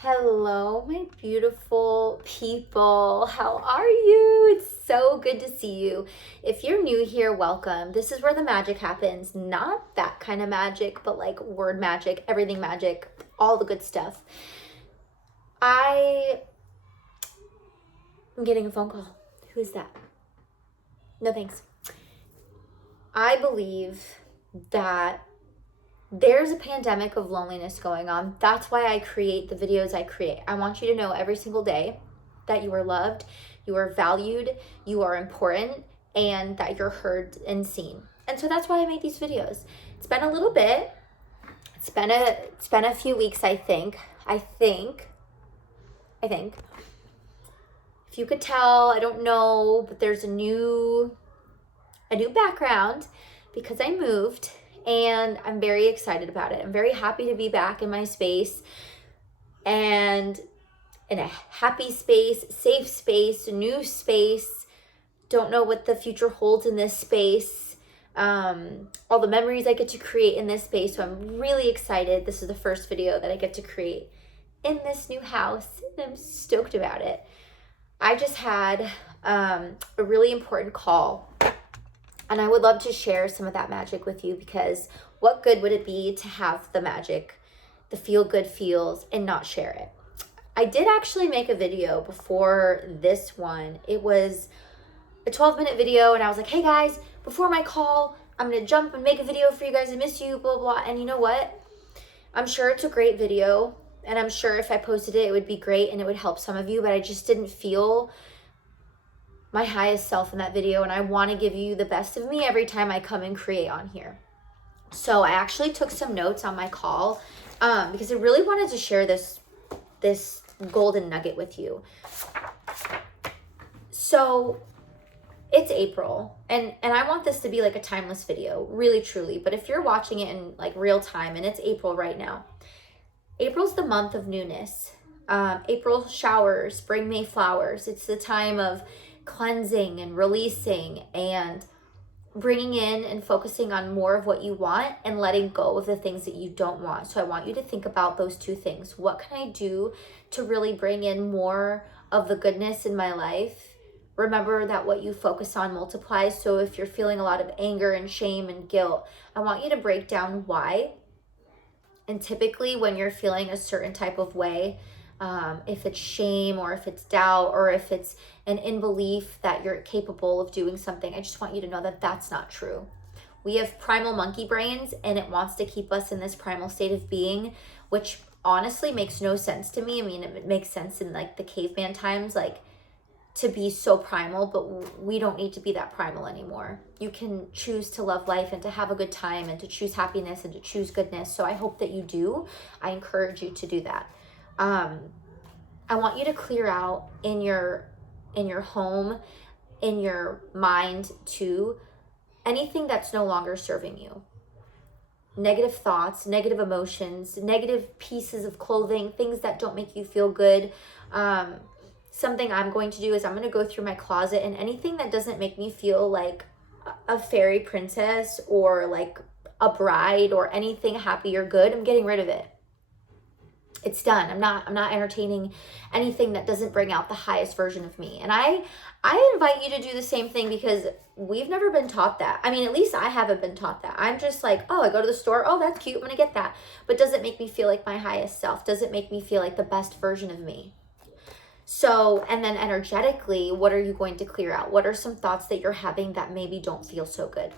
Hello, my beautiful people. How are you? It's so good to see you. If you're new here, welcome. This is where the magic happens. Not that kind of magic, but like word magic, everything magic, all the good stuff. I'm getting a phone call. Who is that? No thanks. I believe that there's a pandemic of loneliness going on. That's why I create the videos I create. I want you to know every single day that you are loved, you are valued, you are important, and that you're heard and seen. And so that's why I make these videos. It's been a little bit. It's been a few weeks, I think. I think. If you could tell, I don't know, but there's a new background because I moved. And I'm very excited about it. I'm very happy to be back in my space and in a happy space, safe space, new space. Don't know what the future holds in this space. All the memories I get to create in this space. So I'm really excited. This is the first video that I get to create in this new house. And I'm stoked about it. I just had a really important call. And I would love to share some of that magic with you because what good would it be to have the magic, the feel good feels, and not share it? I did actually make a video before this one. It was a 12-minute video and I was like, hey guys, before my call, I'm going to jump and make a video for you guys. I miss you, blah, blah. And you know what? I'm sure it's a great video and I'm sure if I posted it, it would be great and it would help some of you, but I just didn't feel my highest self in that video, and I want to give you the best of me every time I come and create on here. So I actually took some notes on my call because I really wanted to share this golden nugget with you. So it's April, and I want this to be like a timeless video, really truly, but if you're watching it in like real time, and it's April right now, April's the month of newness. April showers bring May flowers. It's the time of cleansing and releasing and bringing in and focusing on more of what you want and letting go of the things that you don't want. So I want you to think about those two things. What can I do to really bring in more of the goodness in my life? Remember that what you focus on multiplies. So if you're feeling a lot of anger and shame and guilt, I want you to break down why. And typically when you're feeling a certain type of way, if it's shame or if it's doubt or if it's an unbelief that you're capable of doing something, I just want you to know that that's not true. We have primal monkey brains and it wants to keep us in this primal state of being, which honestly makes no sense to me. I mean, it makes sense in like the caveman times, like to be so primal, but we don't need to be that primal anymore. You can choose to love life and to have a good time and to choose happiness and to choose goodness. So I hope that you do. I encourage you to do that. I want you to clear out in your home, in your mind too, anything that's no longer serving you. Negative thoughts, negative emotions, negative pieces of clothing, things that don't make you feel good. Something I'm going to do is I'm going to go through my closet and anything that doesn't make me feel like a fairy princess or like a bride or anything happy or good, I'm getting rid of it. It's done. I'm not entertaining anything that doesn't bring out the highest version of me. And I invite you to do the same thing because we've never been taught that. I mean, at least I haven't been taught that. I'm just like, oh, I go to the store. Oh, that's cute. I'm going to get that. But does it make me feel like my highest self? Does it make me feel like the best version of me? So, and then energetically, what are you going to clear out? What are some thoughts that you're having that maybe don't feel so good?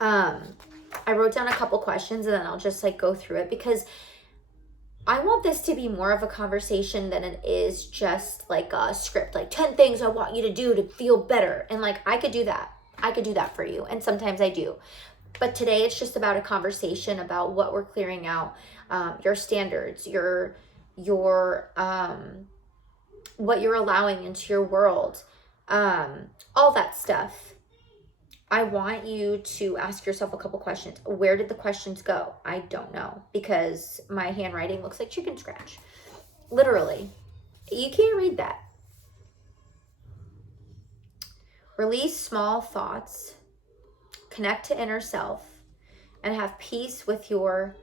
I wrote down a couple questions and then I'll just like go through it because I want this to be more of a conversation than it is just like a script, like 10 things I want you to do to feel better. And like, I could do that. I could do that for you. And sometimes I do. But today it's just about a conversation about what we're clearing out, your standards, your what you're allowing into your world, all that stuff. I want you to ask yourself a couple questions. Where did the questions go? I don't know because my handwriting looks like chicken scratch. Literally. You can't read that. Release small thoughts. Connect to inner self and have peace with your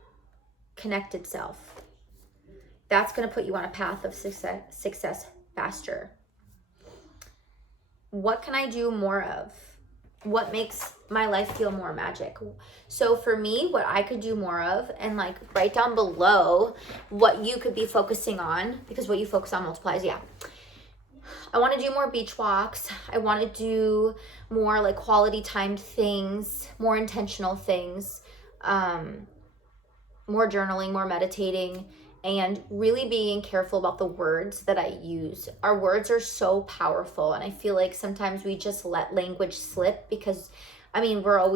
connected self. That's going to put you on a path of success faster. What can I do more of? What makes my life feel more magic? So for me, what I could do more of, and like write down below what you could be focusing on, because what you focus on multiplies. Yeah. I want to do more beach walks. I want to do more like quality timed things, more intentional things, more journaling, more meditating, and really being careful about the words that I use. Our words are so powerful, and I feel like sometimes we just let language slip because, when you grow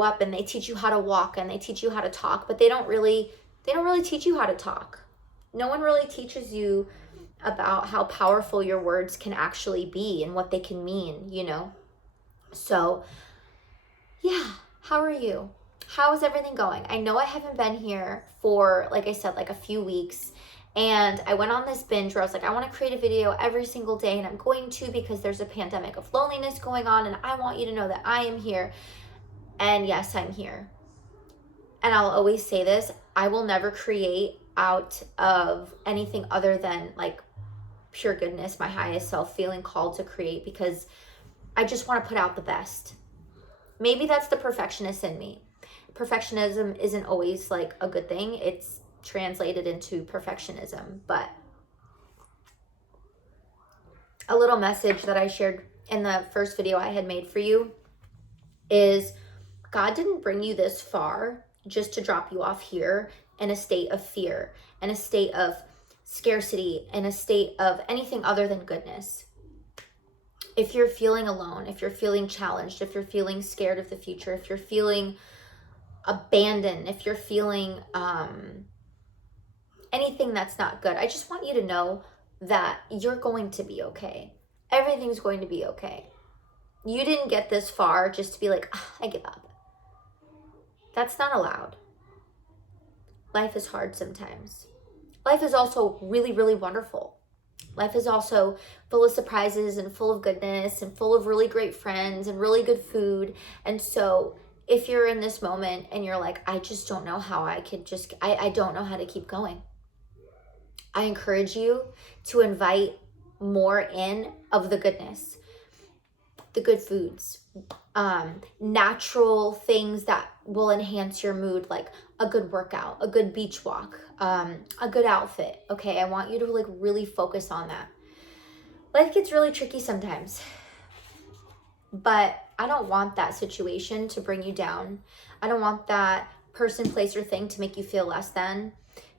up and they teach you how to walk and they teach you how to talk, but they don't really teach you how to talk. No one really teaches you about how powerful your words can actually be and what they can mean, So, yeah, how are you? How is everything going? I know I haven't been here for, like I said, like a few weeks. And I went on this binge where I was like, I want to create a video every single day. And I'm going to, because there's a pandemic of loneliness going on. And I want you to know that I am here. And yes, I'm here. And I'll always say this, I will never create out of anything other than like pure goodness, my highest self, feeling called to create, because I just want to put out the best. Maybe that's the perfectionist in me. Perfectionism isn't always like a good thing. It's translated into perfectionism. But a little message that I shared in the first video I had made for you is God didn't bring you this far just to drop you off here in a state of fear, in a state of scarcity, in a state of anything other than goodness. If you're feeling alone, if you're feeling challenged, if you're feeling scared of the future, if you're feeling abandoned, if you're feeling anything that's not good, I just want you to know that you're going to be okay. Everything's going to be okay. You didn't get this far just to be like, I give up. That's not allowed. Life is hard sometimes. Life is also really, really wonderful. Life is also full of surprises and full of goodness and full of really great friends and really good food. And so if you're in this moment and you're like, I just don't know how I don't know how to keep going, I encourage you to invite more in of the goodness, the good foods, natural things that will enhance your mood, like a good workout, a good beach walk, a good outfit. Okay, I want you to like really focus on that. Life gets really tricky sometimes, but I don't want that situation to bring you down. I don't want that person, place, or thing to make you feel less than,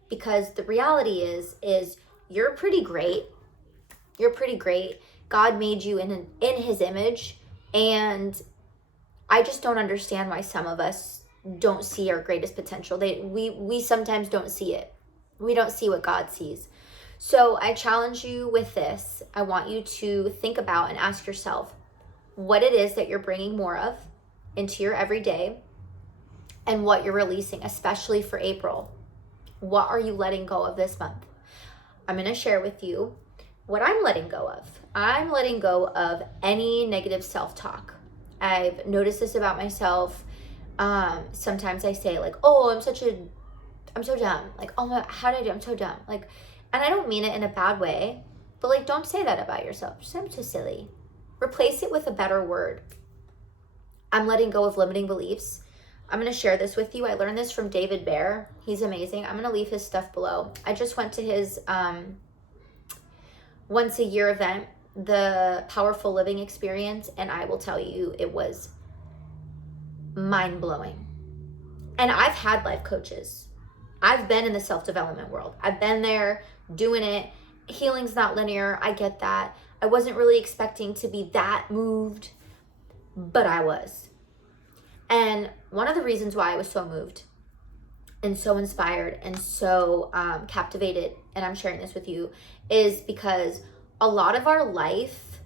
because the reality is you're pretty great. You're pretty great. God made you in his image, and I just don't understand why some of us don't see our greatest potential. We sometimes don't see it. We don't see what God sees. So I challenge you with this. I want you to think about and ask yourself what it is that you're bringing more of into your everyday and what you're releasing, especially for April. What are you letting go of this month? I'm going to share with you what I'm letting go of. I'm letting go of any negative self-talk. I've noticed this about myself. Sometimes I say like, oh, I'm so dumb. Like, oh, how did I do? I'm so dumb. Like, and I don't mean it in a bad way, but like, don't say that about yourself. Just, I'm so silly. Replace it with a better word. I'm letting go of limiting beliefs. I'm going to share this with you. I learned this from David Bear. He's amazing. I'm going to leave his stuff below. I just went to his once a year event, the Powerful Living Experience, and I will tell you, it was mind-blowing. And I've had life coaches. I've been in the self-development world. I've been there doing it. Healing's not linear. I get that. I wasn't really expecting to be that moved, but I was. And one of the reasons why I was so moved and so inspired and so captivated, and I'm sharing this with you, is because a lot of our life,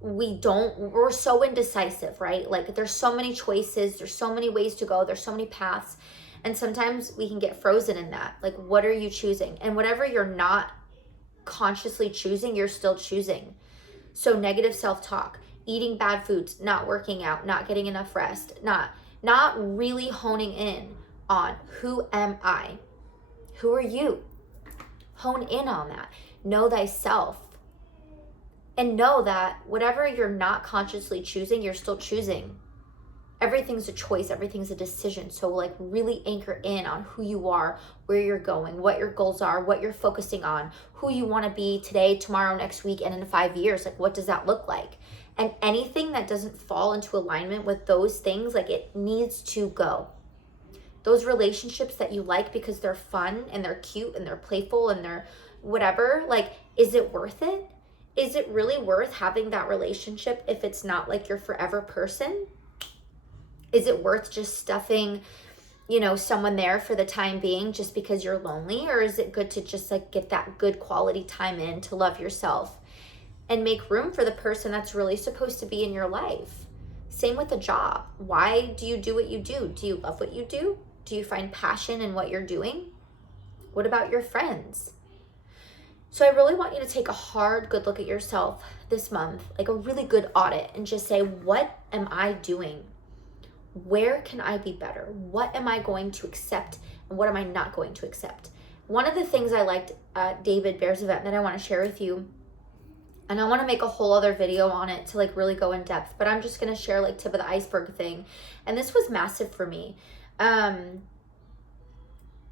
we're so indecisive, right? Like there's so many choices, there's so many ways to go, there's so many paths. And sometimes we can get frozen in that. Like, what are you choosing? And whatever you're not consciously choosing, you're still choosing. So negative self-talk, eating bad foods, not working out, not getting enough rest, not really honing in on who am I? Who are you? Hone in on that. Know thyself. And know that whatever you're not consciously choosing, you're still choosing. Everything's a choice. Everything's a decision. So like really anchor in on who you are, where you're going, what your goals are, what you're focusing on, who you want to be today, tomorrow, next week, and in 5 years. Like, what does that look like? And anything that doesn't fall into alignment with those things, like, it needs to go. Those relationships that you like because they're fun and they're cute and they're playful and they're whatever, like, is it worth it? Is it really worth having that relationship if it's not like your forever person? Is it worth just stuffing, someone there for the time being just because you're lonely? Or is it good to just like get that good quality time in to love yourself and make room for the person that's really supposed to be in your life? Same with a job. Why do you do what you do? Do you love what you do? Do you find passion in what you're doing? What about your friends? So I really want you to take a hard, good look at yourself this month, like a really good audit, and just say, what am I doing? Where can I be better? What am I going to accept and what am I not going to accept? One of the things I liked at David Bear's event that I want to share with you, and I want to make a whole other video on it to like really go in depth, but I'm just going to share like tip of the iceberg thing. And this was massive for me.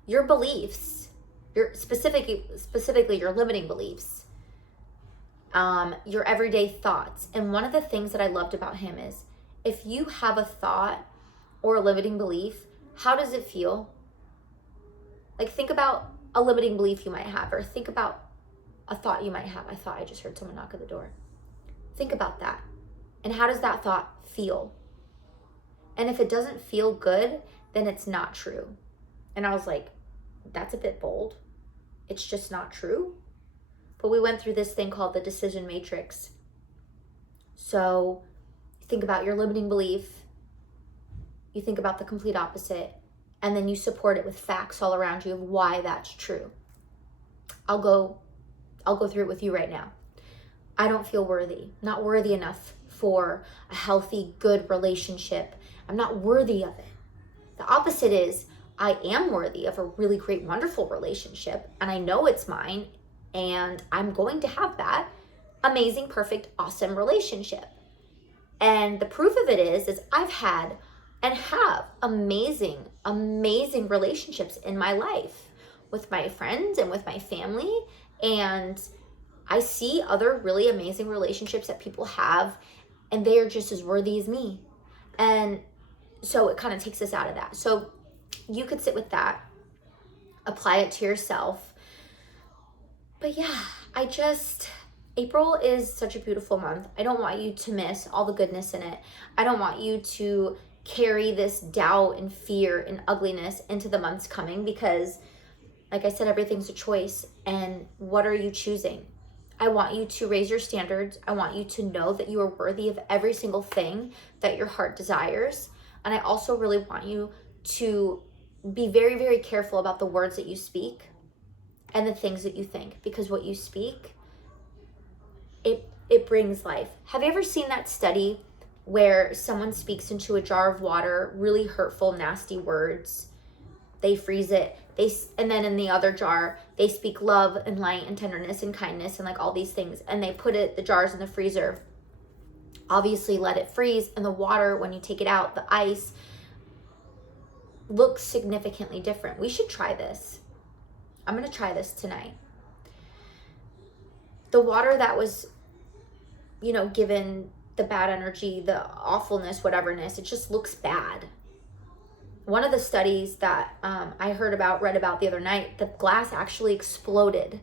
Your beliefs, specifically your limiting beliefs, your everyday thoughts. And one of the things that I loved about him is, if you have a thought or a limiting belief, how does it feel? Like, think about a limiting belief you might have, or think about a thought you might have. I thought I just heard someone knock at the door. Think about that. And how does that thought feel? And if it doesn't feel good, then it's not true. And I was like, that's a bit bold. It's just not true. But we went through this thing called the decision matrix. So think about your limiting belief. You think about the complete opposite. And then you support it with facts all around you of why that's true. I'll go through it with you right now. I don't feel worthy. Not worthy enough for a healthy, good relationship. I'm not worthy of it. The opposite is, I am worthy of a really great, wonderful relationship, and I know it's mine, and I'm going to have that amazing, perfect, awesome relationship. And the proof of it is I've had and have amazing, amazing relationships in my life with my friends and with my family. And I see other really amazing relationships that people have, and they are just as worthy as me. And so it kind of takes us out of that. So you could sit with that, apply it to yourself. But yeah, April is such a beautiful month. I don't want you to miss all the goodness in it. I don't want you to carry this doubt and fear and ugliness into the months coming, because like I said, everything's a choice. And what are you choosing? I want you to raise your standards. I want you to know that you are worthy of every single thing that your heart desires. And I also really want you to be very, very careful about the words that you speak and the things that you think, because what you speak, it brings life. Have you ever seen that study where someone speaks into a jar of water, really hurtful, nasty words? They freeze it. And then in the other jar, they speak love and light and tenderness and kindness and like all these things. And they put the jars in the freezer, obviously let it freeze. And the water, when you take it out, the ice looks significantly different. We should try this. I'm going to try this tonight. The water that was, given the bad energy, the awfulness, whateverness, it just looks bad. One of the studies that I read about the other night, the glass actually exploded.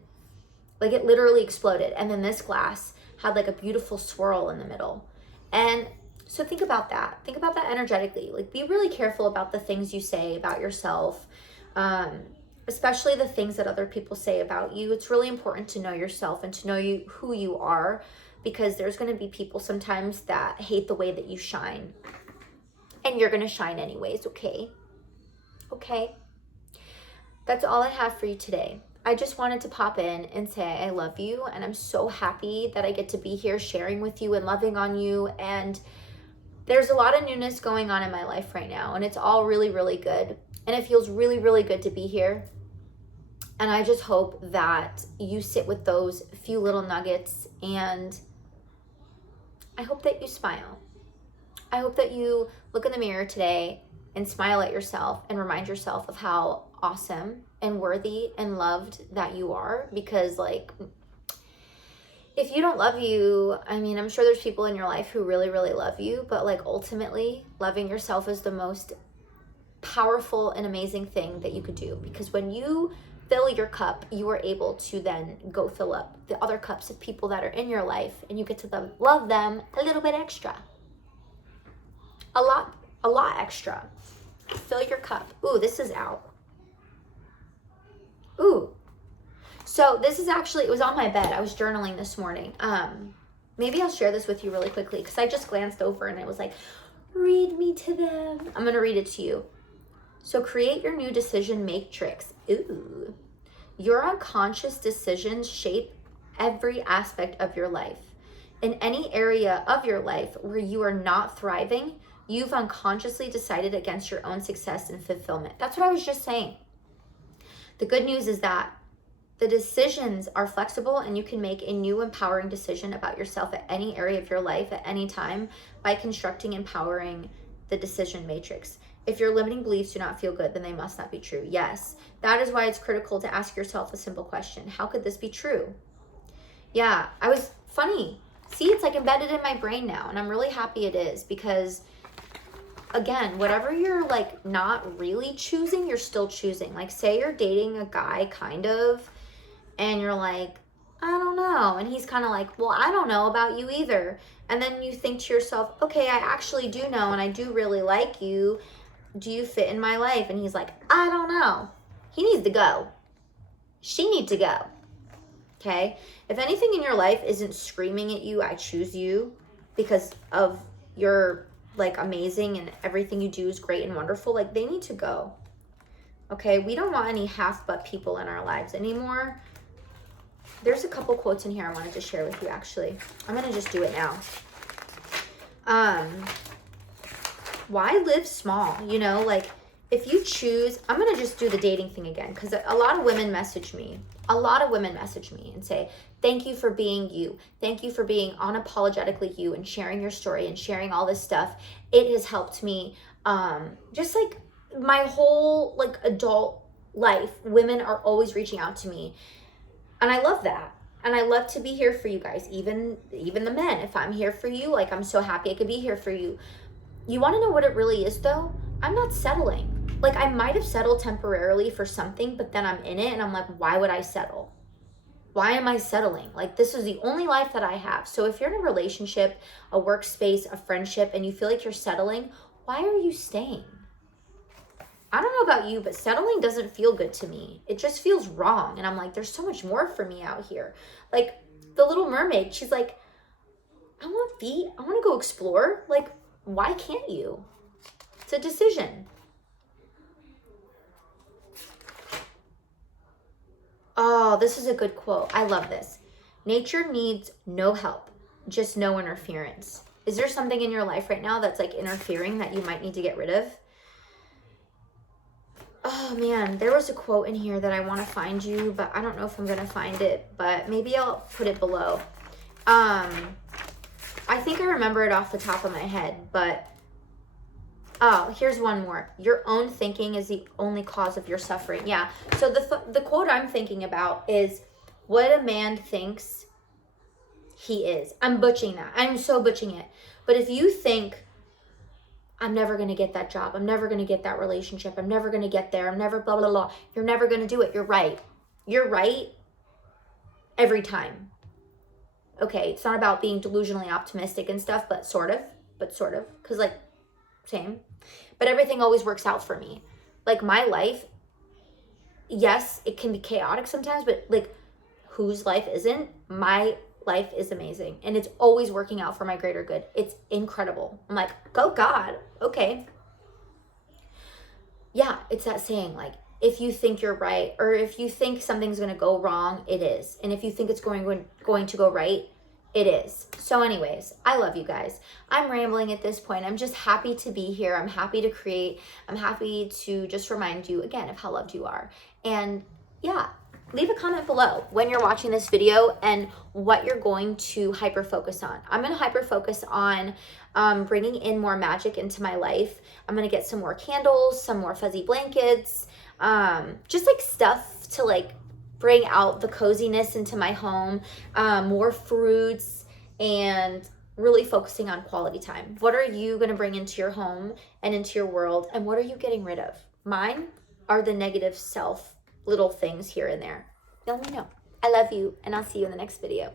Like, it literally exploded. And then this glass had like a beautiful swirl in the middle. And so think about that. Think about that energetically. Like, be really careful about the things you say about yourself, especially the things that other people say about you. It's really important to know yourself and to know who you are, because there's going to be people sometimes that hate the way that you shine. And you're going to shine anyways, okay? Okay? That's all I have for you today. I just wanted to pop in and say I love you, and I'm so happy that I get to be here sharing with you and loving on you. And there's a lot of newness going on in my life right now, and it's all really, really good. And it feels really, really good to be here. And I just hope that you sit with those few little nuggets, and I hope that you smile. I hope that you look in the mirror today and smile at yourself and remind yourself of how awesome and worthy and loved that you are. Because, like, if you don't love you, I mean, I'm sure there's people in your life who really, really love you, but like ultimately loving yourself is the most powerful and amazing thing that you could do. Because when you fill your cup, you are able to then go fill up the other cups of people that are in your life, and you get to love them a little bit extra. A lot extra. Fill your cup. Ooh, this is out. Ooh. So this is actually, it was on my bed. I was journaling this morning. Maybe I'll share this with you really quickly, because I just glanced over and it was like, read me to them. I'm going to read it to you. So create your new decision matrix. Ooh. Your unconscious decisions shape every aspect of your life. In any area of your life where you are not thriving, you've unconsciously decided against your own success and fulfillment. That's what I was just saying. The good news is that the decisions are flexible, and you can make a new empowering decision about yourself at any area of your life at any time by constructing empowering the decision matrix. If your limiting beliefs do not feel good, then they must not be true. Yes, that is why it's critical to ask yourself a simple question. How could this be true? Yeah, funny. See, it's like embedded in my brain now, and I'm really happy it is, because again, whatever you're like not really choosing, you're still choosing. Like, say you're dating a guy kind of, and you're like, I don't know. And he's kind of like, well, I don't know about you either. And then you think to yourself, okay, I actually do know, and I do really like you. Do you fit in my life? And he's like, I don't know. He needs to go. She needs to go. Okay? If anything in your life isn't screaming at you, I choose you, because of your like amazing and everything you do is great and wonderful, like they need to go. Okay? We don't want any half-butt people in our lives anymore. There's a couple quotes in here I wanted to share with you, actually. I'm going to just do it now. Why live small? You know, like, if you choose, I'm going to just do the dating thing again, because a lot of women message me. A lot of women message me and say, thank you for being you. Thank you for being unapologetically you and sharing your story and sharing all this stuff. It has helped me just like my whole like adult life. Women are always reaching out to me. And I love that. And I love to be here for you guys, even the men. If I'm here for you, like, I'm so happy I could be here for you. You want to know what it really is, though? I'm not settling. Like, I might have settled temporarily for something, but then I'm in it and I'm like, why would I settle? Why am I settling? Like, this is the only life that I have. So if you're in a relationship, a workspace, a friendship, and you feel like you're settling, why are you staying? I don't know about you, but settling doesn't feel good to me. It just feels wrong. And I'm like, there's so much more for me out here. Like, the Little Mermaid, she's like, I want feet. I want to go explore. Like, why can't you? It's a decision. Oh, this is a good quote. I love this. Nature needs no help, just no interference. Is there something in your life right now that's like interfering that you might need to get rid of? Oh man, there was a quote in here that I want to find you, but I don't know if I'm going to find it, but maybe I'll put it below. I think I remember it off the top of my head, but oh, here's one more. Your own thinking is the only cause of your suffering. Yeah. So the quote I'm thinking about is, what a man thinks he is. I'm butchering that. I'm so butchering it. But if you think, I'm never going to get that job, I'm never going to get that relationship, I'm never going to get there, I'm never blah, blah, blah, you're never going to do it. You're right. You're right every time. Okay, it's not about being delusionally optimistic and stuff, but sort of, because like, same. But everything always works out for me. Like, my life, yes, it can be chaotic sometimes, but like, whose life isn't? My life is amazing, and it's always working out for my greater good. It's incredible. I'm like, go God, okay. Yeah, it's that saying, like, if you think you're right, or if you think something's going to go wrong, it is. And if you think it's going to go right, It is. So anyways, I love you guys. I'm rambling at this point. I'm just happy to be here. I'm happy to create. I'm happy to just remind you again of how loved you are. And yeah, leave a comment below when you're watching this video and what you're going to hyper focus on. I'm going to hyper focus on bringing in more magic into my life. I'm going to get some more candles, some more fuzzy blankets, just like stuff to like bring out the coziness into my home, more fruits, and really focusing on quality time. What are you going to bring into your home and into your world, and what are you getting rid of? Mine are the negative self little things here and there. Let me know. I love you, and I'll see you in the next video.